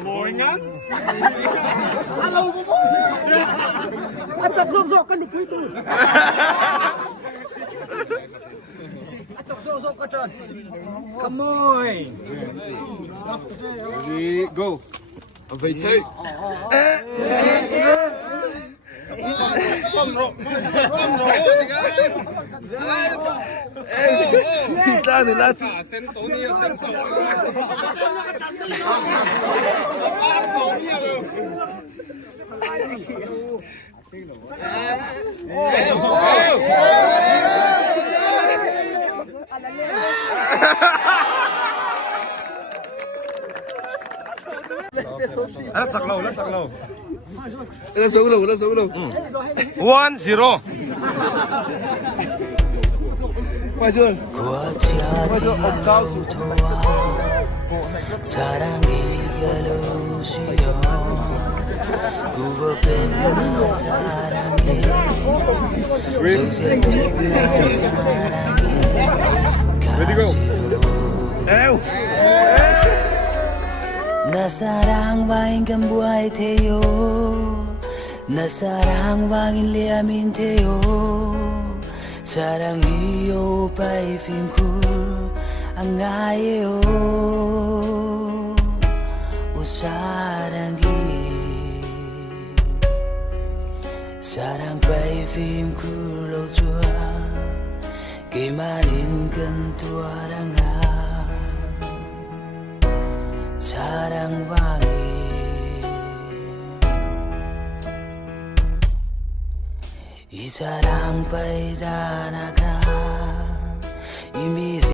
Ngoingan. Halo mo. At sok-sok kan po ito. At sok-sok ka dyan. Kamoy. Ready, go. Away take. Dani, lati. Let's saklo. Let's ulo. 1-0. Majul. 사랑이 결혼시여 구워백나 사랑해 소설백나 사랑해 가시오 나 사랑방인 간부아이 태요 나 사랑방인 리아민 태요 사랑이요 바이핌쿨 안가예요 오 사랑이 사랑 바이핌 쿨로좋아 기만인 근투아랑아 사랑방이 이 사랑 바이라나가 이미